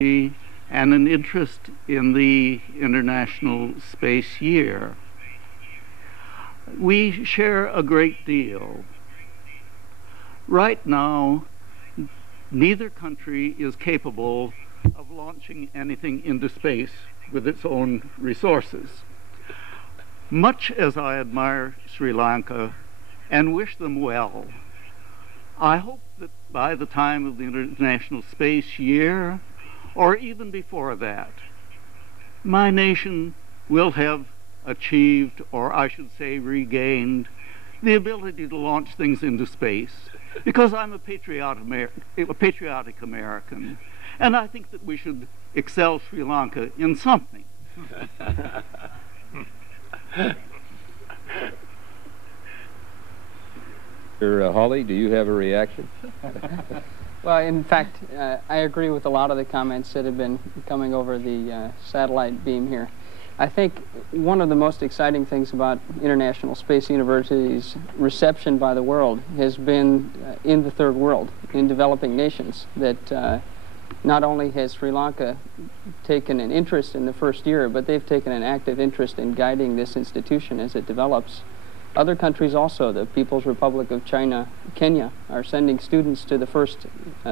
and an interest in the International Space Year. We share a great deal. Right now, neither country is capable of launching anything into space with its own resources. Much as I admire Sri Lanka and wish them well, I hope that by the time of the International Space Year, or even before that, my nation will have achieved, or I should say regained, the ability to launch things into space, because I'm a patriotic American, and I think that we should excel Sri Lanka in something. Mr. Hawley, do you have a reaction? Well, in fact, I agree with a lot of the comments that have been coming over the satellite beam here. I think one of the most exciting things about International Space University's reception by the world has been in the third world, in developing nations, that not only has Sri Lanka taken an interest in the first year, but they've taken an active interest in guiding this institution as it develops. Other countries also, the People's Republic of China, Kenya, are sending students to the first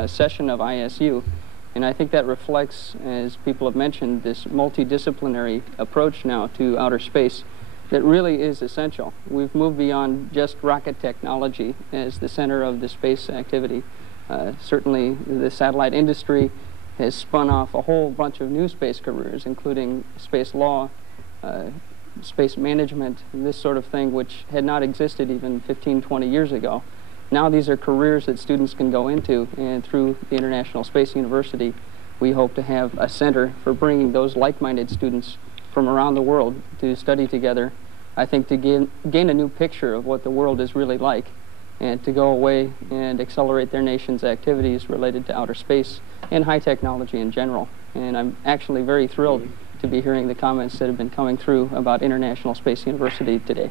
session of ISU. And I think that reflects, as people have mentioned, this multidisciplinary approach now to outer space that really is essential. We've moved beyond just rocket technology as the center of the space activity. Certainly the satellite industry has spun off a whole bunch of new space careers, including space law, space management, this sort of thing, which had not existed even 15, 20 years ago. Now these are careers that students can go into, and through the International Space University, we hope to have a center for bringing those like-minded students from around the world to study together, I think to gain a new picture of what the world is really like, and to go away and accelerate their nation's activities related to outer space and high technology in general. And I'm actually very thrilled to be hearing the comments that have been coming through about International Space University today.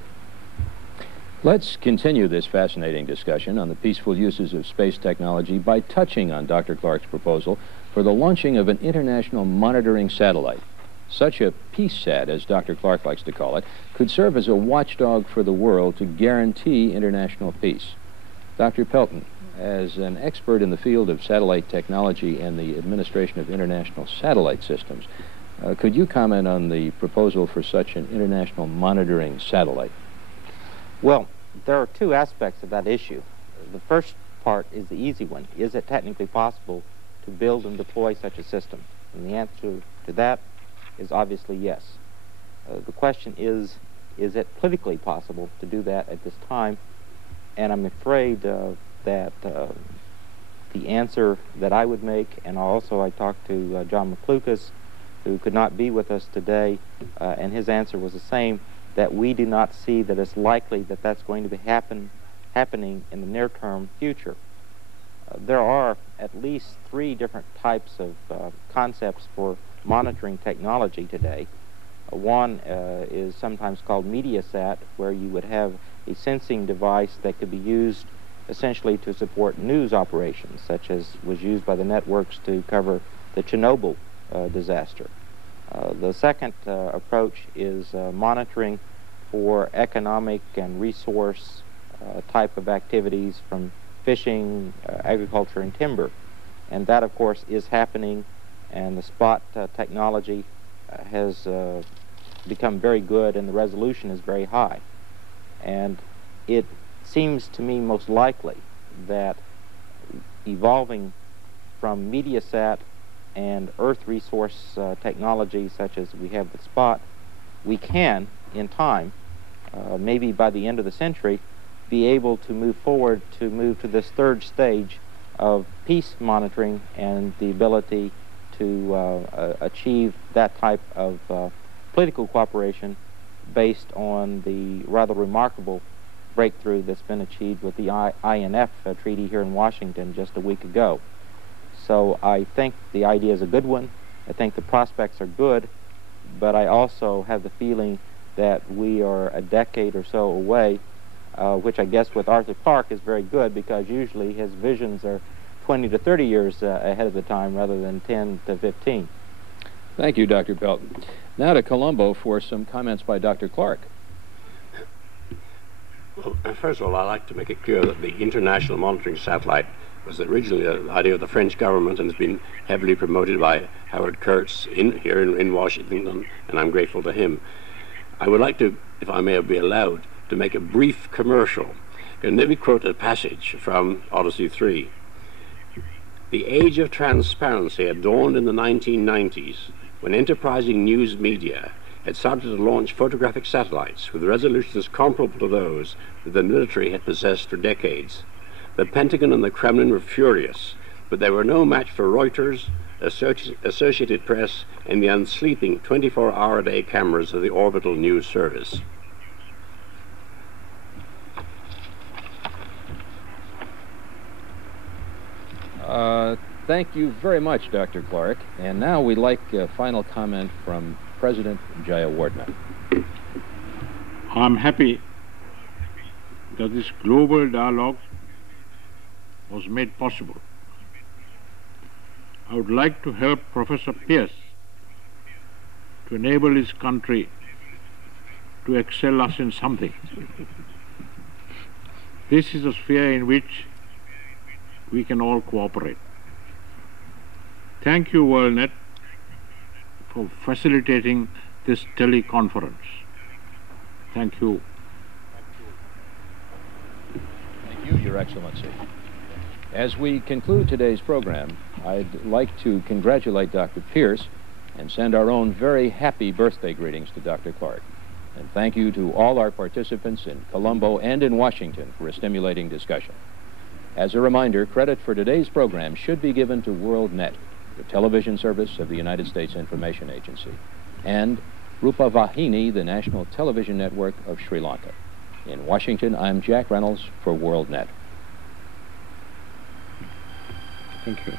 Let's continue this fascinating discussion on the peaceful uses of space technology by touching on Dr. Clark's proposal for the launching of an international monitoring satellite. Such a peace-sat, as Dr. Clark likes to call it, could serve as a watchdog for the world to guarantee international peace. Dr. Pelton, as an expert in the field of satellite technology and the administration of international satellite systems, could you comment on the proposal for such an international monitoring satellite? Well, there are two aspects of that issue. The first part is the easy one. Is it technically possible to build and deploy such a system? And the answer to that is obviously yes. The question is it politically possible to do that at this time? And I'm afraid that the answer that I would make, and also I talked to John McLucas, who could not be with us today, and his answer was the same, that we do not see that it's likely that that's going to be happening in the near-term future. There are at least 3 different types of concepts for monitoring technology today. One is sometimes called MediaSat, where you would have a sensing device that could be used essentially to support news operations, such as was used by the networks to cover the Chernobyl disaster. The second approach is monitoring for economic and resource type of activities from fishing, agriculture, and timber. And that, of course, is happening, and the spot technology has become very good, and the resolution is very high. And it seems to me most likely that evolving from MediaSat and Earth resource technology such as we have with SPOT, we can, in time, maybe by the end of the century, be able to move forward to move to this third stage of peace monitoring and the ability to achieve that type of political cooperation based on the rather remarkable breakthrough that's been achieved with the INF treaty here in Washington just a week ago. So I think the idea is a good one. I think the prospects are good, but I also have the feeling that we are a decade or so away, which I guess with Arthur Clarke is very good, because usually his visions are 20 to 30 years ahead of the time rather than 10 to 15. Thank you, Dr. Pelt. Now to Colombo for some comments by Dr. Clark. Well, first of all, I'd like to make it clear that the International Monitoring Satellite was originally an idea of the French government and has been heavily promoted by Howard Kurtz here in Washington, and I'm grateful to him. I would like to, if I may be allowed, to make a brief commercial. And let me quote a passage from Odyssey 3. The age of transparency had dawned in the 1990s when enterprising news media had started to launch photographic satellites with resolutions comparable to those that the military had possessed for decades. The Pentagon and the Kremlin were furious, but they were no match for Reuters, Associated Press, and the unsleeping 24-hour-a-day cameras of the Orbital News Service. Thank you very much, Dr. Clark. And now we'd like a final comment from President Jayawardena. I'm happy that this global dialogue was made possible. I would like to help Professor Pierce to enable his country to excel us in something. This is a sphere in which we can all cooperate. Thank you, WorldNet, for facilitating this teleconference. Thank you. Thank you, Your Excellency. As we conclude today's program, I'd like to congratulate Dr. Pierce and send our own very happy birthday greetings to Dr. Clark. And thank you to all our participants in Colombo and in Washington for a stimulating discussion. As a reminder, credit for today's program should be given to WorldNet, the television service of the United States Information Agency, and Rupavahini, the national television network of Sri Lanka. In Washington, I'm Jack Reynolds for WorldNet. Thank you.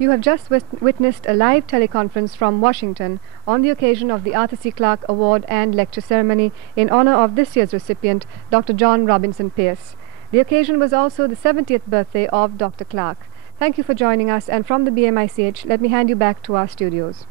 You have just witnessed a live teleconference from Washington on the occasion of the Arthur C. Clarke Award and Lecture Ceremony in honor of this year's recipient, Dr. John Robinson Pierce. The occasion was also the 70th birthday of Dr. Clarke. Thank you for joining us, and from the BMICH, let me hand you back to our studios.